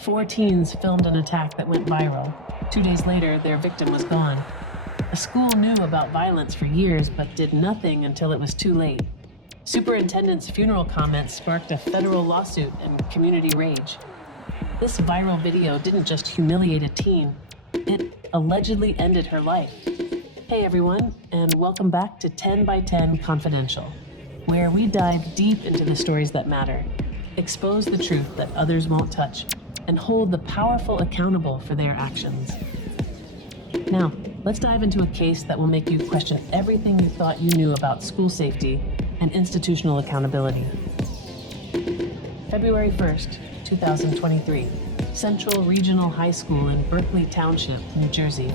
4 teens filmed an attack that went viral. 2 days later, their victim was gone. The school knew about violence for years, but did nothing until it was too late. Superintendent's funeral comments sparked a federal lawsuit and community rage. This viral video didn't just humiliate a teen, it allegedly ended her life. Hey everyone, and welcome back to 10 by 10 Confidential, where we dive deep into the stories that matter, expose the truth that others won't touch, and hold the powerful accountable for their actions. Now, let's dive into a case that will make you question everything you thought you knew about school safety and institutional accountability. February 1st, 2023, Central Regional High School in Berkeley Township, New Jersey.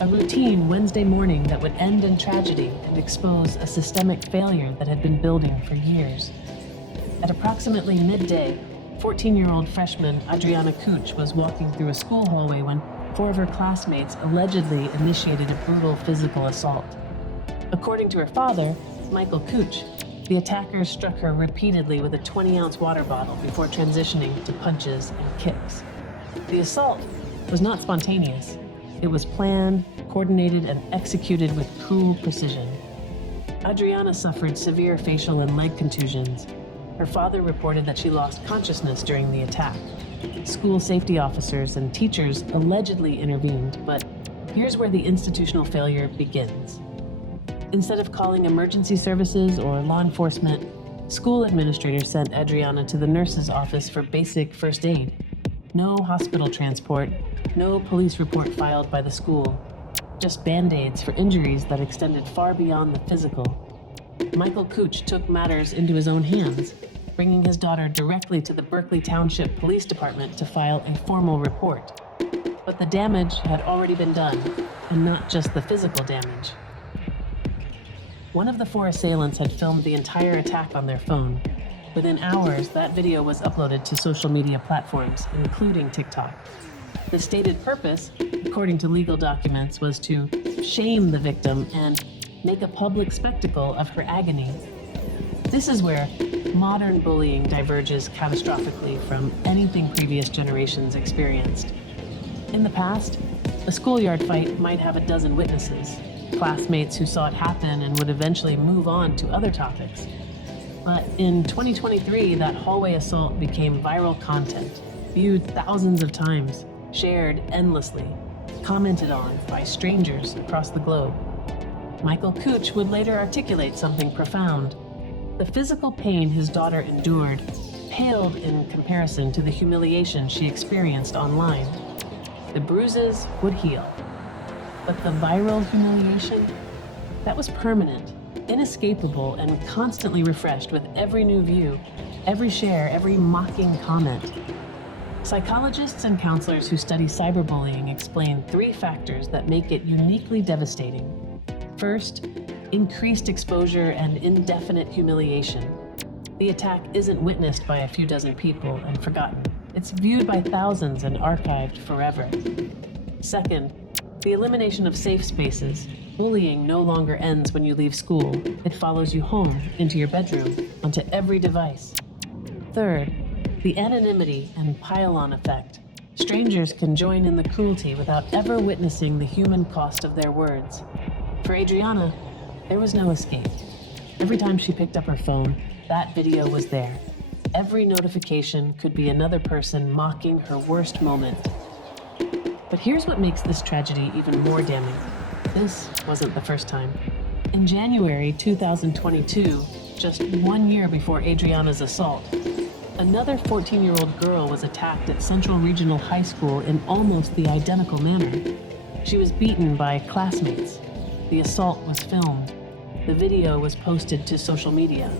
A routine Wednesday morning that would end in tragedy and expose a systemic failure that had been building for years. At approximately midday, 14-year-old freshman Adriana Kuch was walking through a school hallway when 4 of her classmates allegedly initiated a brutal physical assault. According to her father, Michael Kuch, the attackers struck her repeatedly with a 20-ounce water bottle before transitioning to punches and kicks. The assault was not spontaneous. It was planned, coordinated, and executed with cruel precision. Adriana suffered severe facial and leg contusions. Her father reported that she lost consciousness during the attack. School safety officers and teachers allegedly intervened, but here's where the institutional failure begins. Instead of calling emergency services or law enforcement, school administrators sent Adriana to the nurse's office for basic first aid. No hospital transport, no police report filed by the school, just Band-Aids for injuries that extended far beyond the physical. Michael Kuch took matters into his own hands, bringing his daughter directly to the Berkeley Township Police Department to file a formal report. But the damage had already been done, and not just the physical damage. One of the 4 assailants had filmed the entire attack on their phone. Within hours, that video was uploaded to social media platforms, including TikTok. The stated purpose, according to legal documents, was to shame the victim and make a public spectacle of her agony. This is where modern bullying diverges catastrophically from anything previous generations experienced. In the past, a schoolyard fight might have a dozen witnesses, classmates who saw it happen and would eventually move on to other topics. But in 2023, that hallway assault became viral content, viewed thousands of times, shared endlessly, commented on by strangers across the globe. Michael Kuch would later articulate something profound. The physical pain his daughter endured paled in comparison to the humiliation she experienced online. The bruises would heal. But the viral humiliation, that was permanent, inescapable, and constantly refreshed with every new view, every share, every mocking comment. Psychologists and counselors who study cyberbullying explain 3 factors that make it uniquely devastating. First, increased exposure and indefinite humiliation. The attack isn't witnessed by a few dozen people and forgotten. It's viewed by thousands and archived forever. Second, the elimination of safe spaces. Bullying no longer ends when you leave school. It follows you home, into your bedroom, onto every device. Third, the anonymity and pile-on effect. Strangers can join in the cruelty without ever witnessing the human cost of their words. For Adriana, there was no escape. Every time she picked up her phone, that video was there. Every notification could be another person mocking her worst moment. But here's what makes this tragedy even more damning. This wasn't the first time. In January 2022, just 1 year before Adriana's assault, another 14-year-old girl was attacked at Central Regional High School in almost the identical manner. She was beaten by classmates. The assault was filmed. The video was posted to social media.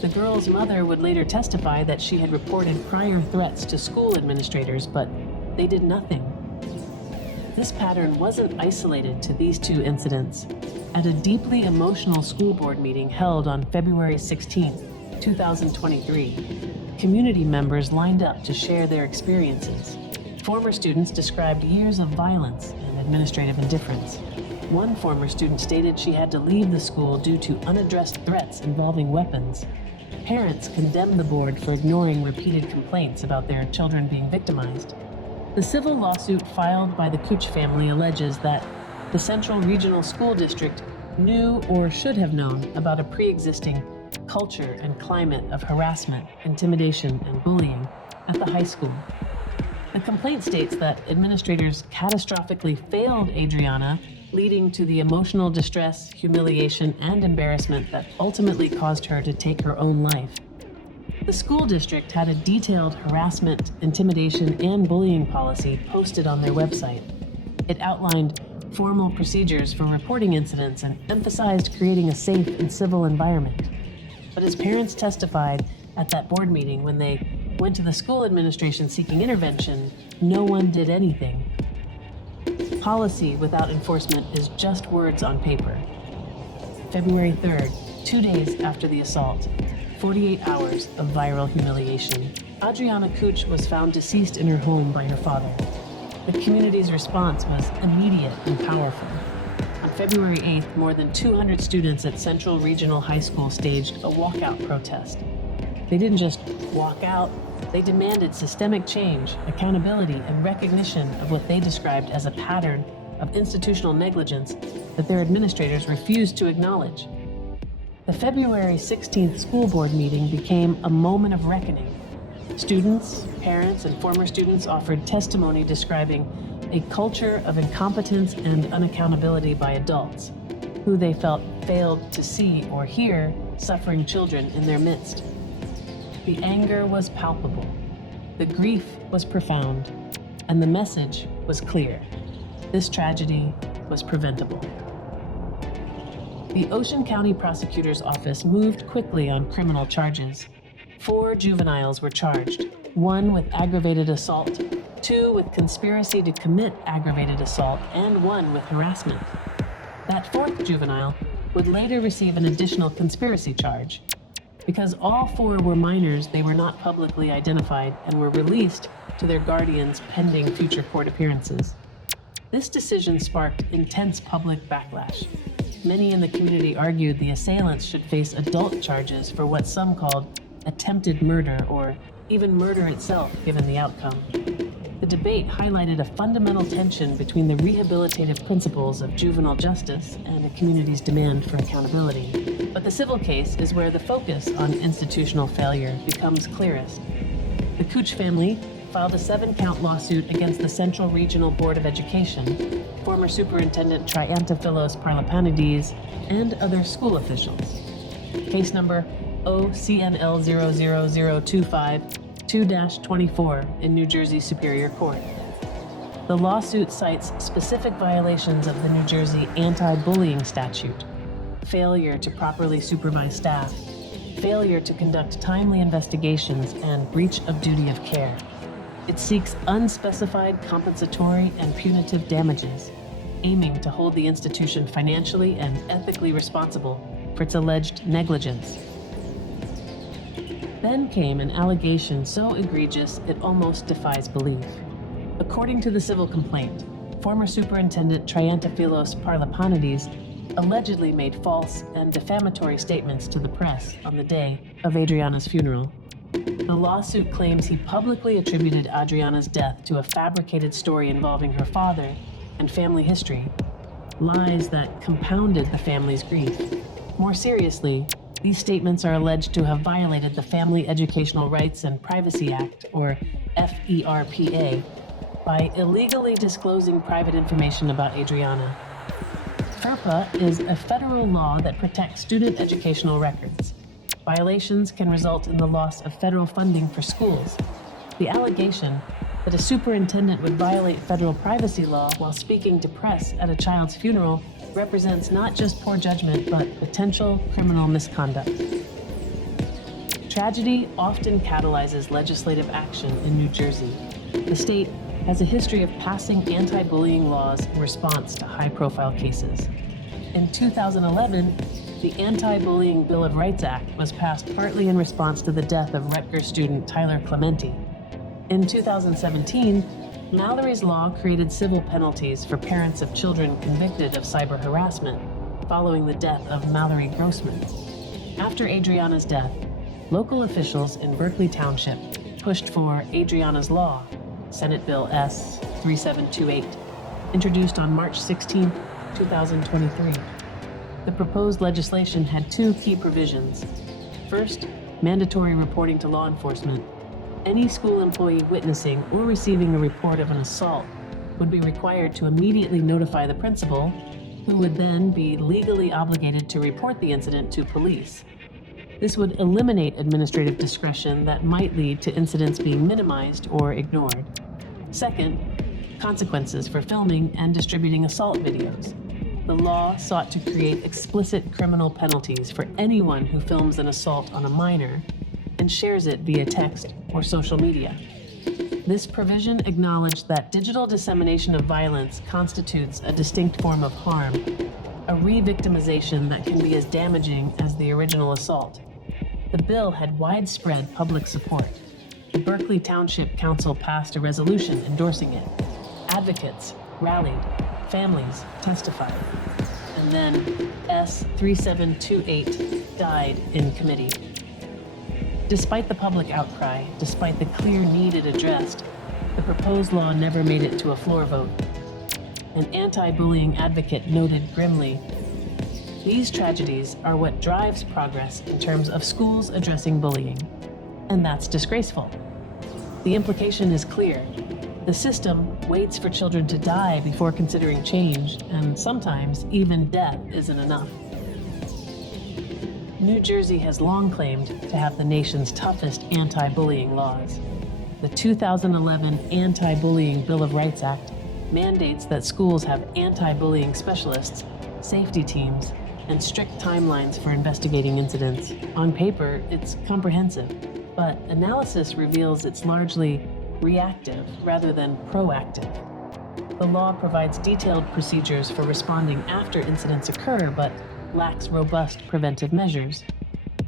The girl's mother would later testify that she had reported prior threats to school administrators, but they did nothing. This pattern wasn't isolated to these 2 incidents. At a deeply emotional school board meeting held on February 16, 2023, community members lined up to share their experiences. Former students described years of violence and administrative indifference. One former student stated she had to leave the school due to unaddressed threats involving weapons. Parents condemned the board for ignoring repeated complaints about their children being victimized. The civil lawsuit filed by the Couch family alleges that the Central Regional School District knew or should have known about a pre-existing culture and climate of harassment, intimidation, and bullying at the high school. The complaint states that administrators catastrophically failed Adriana, leading to the emotional distress, humiliation, and embarrassment that ultimately caused her to take her own life. The school district had a detailed harassment, intimidation, and bullying policy posted on their website. It outlined formal procedures for reporting incidents and emphasized creating a safe and civil environment. But as parents testified at that board meeting when they went to the school administration seeking intervention, no one did anything. Policy without enforcement is just words on paper. February 3rd, 2 days after the assault, 48 hours of viral humiliation. Adriana Couch was found deceased in her home by her father. The community's response was immediate and powerful. On February 8th, more than 200 students at Central Regional High School staged a walkout protest. They didn't just walk out, they demanded systemic change, accountability, and recognition of what they described as a pattern of institutional negligence that their administrators refused to acknowledge. The February 16th school board meeting became a moment of reckoning. Students, parents, and former students offered testimony describing a culture of incompetence and unaccountability by adults, who they felt failed to see or hear suffering children in their midst. The anger was palpable, the grief was profound, and the message was clear. This tragedy was preventable. The Ocean County Prosecutor's Office moved quickly on criminal charges. 4 juveniles were charged, 1 with aggravated assault, 2 with conspiracy to commit aggravated assault, and 1 with harassment. That 4th juvenile would later receive an additional conspiracy charge. Because all 4 were minors, they were not publicly identified and were released to their guardians pending future court appearances. This decision sparked intense public backlash. Many in the community argued the assailants should face adult charges for what some called attempted murder or even murder itself, given the outcome. The debate highlighted a fundamental tension between the rehabilitative principles of juvenile justice and the community's demand for accountability. But the civil case is where the focus on institutional failure becomes clearest. The Couch family filed a 7-count lawsuit against the Central Regional Board of Education, former Superintendent Triantafyllos Parlapanides, and other school officials. Case number OCNL 00025-2-24 in New Jersey Superior Court. The lawsuit cites specific violations of the New Jersey anti-bullying statute: failure to properly supervise staff, failure to conduct timely investigations, and breach of duty of care. It seeks unspecified compensatory and punitive damages, aiming to hold the institution financially and ethically responsible for its alleged negligence. Then came an allegation so egregious it almost defies belief. According to the civil complaint, former Superintendent Triantafyllos Parlapanides allegedly made false and defamatory statements to the press on the day of Adriana's funeral. The lawsuit claims he publicly attributed Adriana's death to a fabricated story involving her father and family history, lies that compounded the family's grief. More seriously, these statements are alleged to have violated the Family Educational Rights and Privacy Act, or FERPA, by illegally disclosing private information about Adriana. FERPA is a federal law that protects student educational records. Violations can result in the loss of federal funding for schools. The allegation that a superintendent would violate federal privacy law while speaking to press at a child's funeral represents not just poor judgment, but potential criminal misconduct. Tragedy often catalyzes legislative action in New Jersey. The state has a history of passing anti-bullying laws in response to high-profile cases. In 2011, the Anti-Bullying Bill of Rights Act was passed partly in response to the death of Rutgers student Tyler Clementi. In 2017, Mallory's Law created civil penalties for parents of children convicted of cyber harassment following the death of Mallory Grossman. After Adriana's death, local officials in Berkeley Township pushed for Adriana's Law, Senate Bill S. 3728, introduced on March 16, 2023. The proposed legislation had two key provisions. First, mandatory reporting to law enforcement. Any school employee witnessing or receiving a report of an assault would be required to immediately notify the principal, who would then be legally obligated to report the incident to police. This would eliminate administrative discretion that might lead to incidents being minimized or ignored. Second, consequences for filming and distributing assault videos. The law sought to create explicit criminal penalties for anyone who films an assault on a minor and shares it via text or social media. This provision acknowledged that digital dissemination of violence constitutes a distinct form of harm, a re-victimization that can be as damaging as the original assault. The bill had widespread public support. The Berkeley Township Council passed a resolution endorsing it. Advocates rallied, families testified, and then S. 3728 died in committee. Despite the public outcry, despite the clear need it addressed, the proposed law never made it to a floor vote. An anti-bullying advocate noted grimly, "These tragedies are what drives progress in terms of schools addressing bullying, and that's disgraceful." The implication is clear. The system waits for children to die before considering change, and sometimes even death isn't enough. New Jersey has long claimed to have the nation's toughest anti-bullying laws. The 2011 Anti-Bullying Bill of Rights Act mandates that schools have anti-bullying specialists, safety teams, and strict timelines for investigating incidents. On paper, it's comprehensive, but analysis reveals it's largely reactive rather than proactive. The law provides detailed procedures for responding after incidents occur, but lacks robust preventive measures.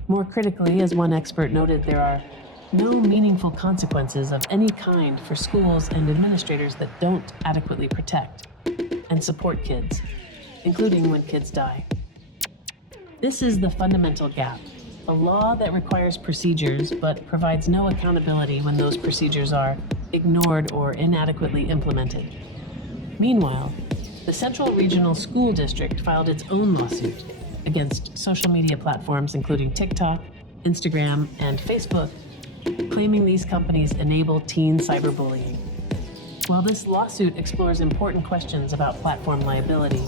More critically, as one expert noted, there are no meaningful consequences of any kind for schools and administrators that don't adequately protect and support kids, including when kids die. This is the fundamental gap. A law that requires procedures but provides no accountability when those procedures are ignored or inadequately implemented. Meanwhile, the Central Regional School District filed its own lawsuit against social media platforms including TikTok, Instagram, and Facebook, claiming these companies enable teen cyberbullying. While this lawsuit explores important questions about platform liability,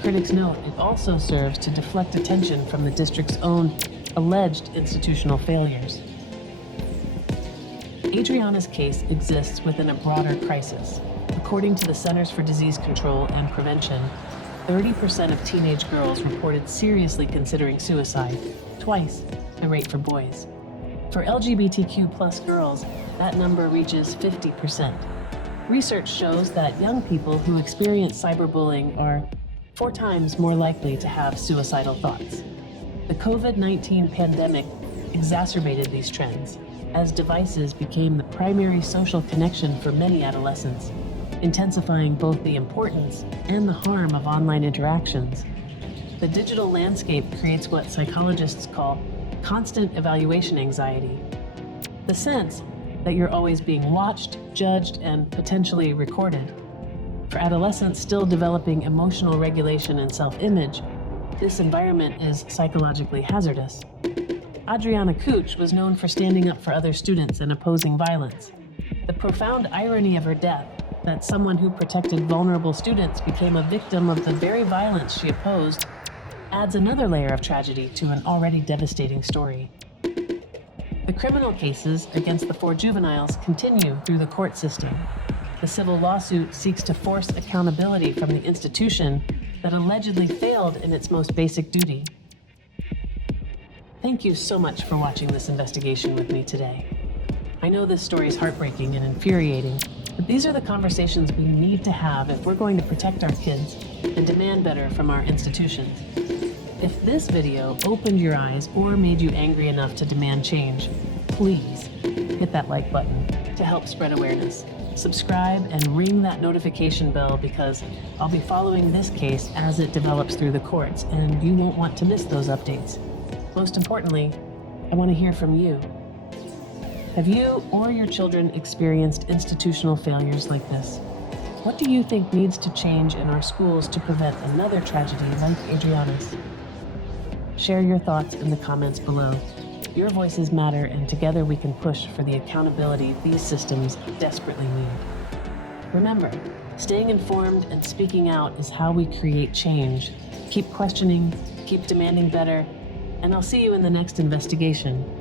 critics note it also serves to deflect attention from the district's own alleged institutional failures. Adriana's case exists within a broader crisis. According to the Centers for Disease Control and Prevention, 30% of teenage girls reported seriously considering suicide, twice the rate for boys. For LGBTQ+ girls, that number reaches 50%. Research shows that young people who experience cyberbullying are 4 times more likely to have suicidal thoughts. The COVID-19 pandemic exacerbated these trends, as devices became the primary social connection for many adolescents, intensifying both the importance and the harm of online interactions. The digital landscape creates what psychologists call constant evaluation anxiety. The sense that you're always being watched, judged, and potentially recorded. For adolescents still developing emotional regulation and self-image, this environment is psychologically hazardous. Adriana Cooch was known for standing up for other students and opposing violence. The profound irony of her death, that someone who protected vulnerable students became a victim of the very violence she opposed, adds another layer of tragedy to an already devastating story. The criminal cases against the 4 juveniles continue through the court system. The civil lawsuit seeks to force accountability from the institution that allegedly failed in its most basic duty. Thank you so much for watching this investigation with me today. I know this story is heartbreaking and infuriating, but these are the conversations we need to have if we're going to protect our kids and demand better from our institutions. If this video opened your eyes or made you angry enough to demand change, please hit that like button to help spread awareness. Subscribe and ring that notification bell because I'll be following this case as it develops through the courts, and you won't want to miss those updates. Most importantly, I want to hear from you. Have you or your children experienced institutional failures like this? What do you think needs to change in our schools to prevent another tragedy like Adriana's? Share your thoughts in the comments below. Your voices matter, and together we can push for the accountability these systems desperately need. Remember, staying informed and speaking out is how we create change. Keep questioning, keep demanding better, and I'll see you in the next investigation.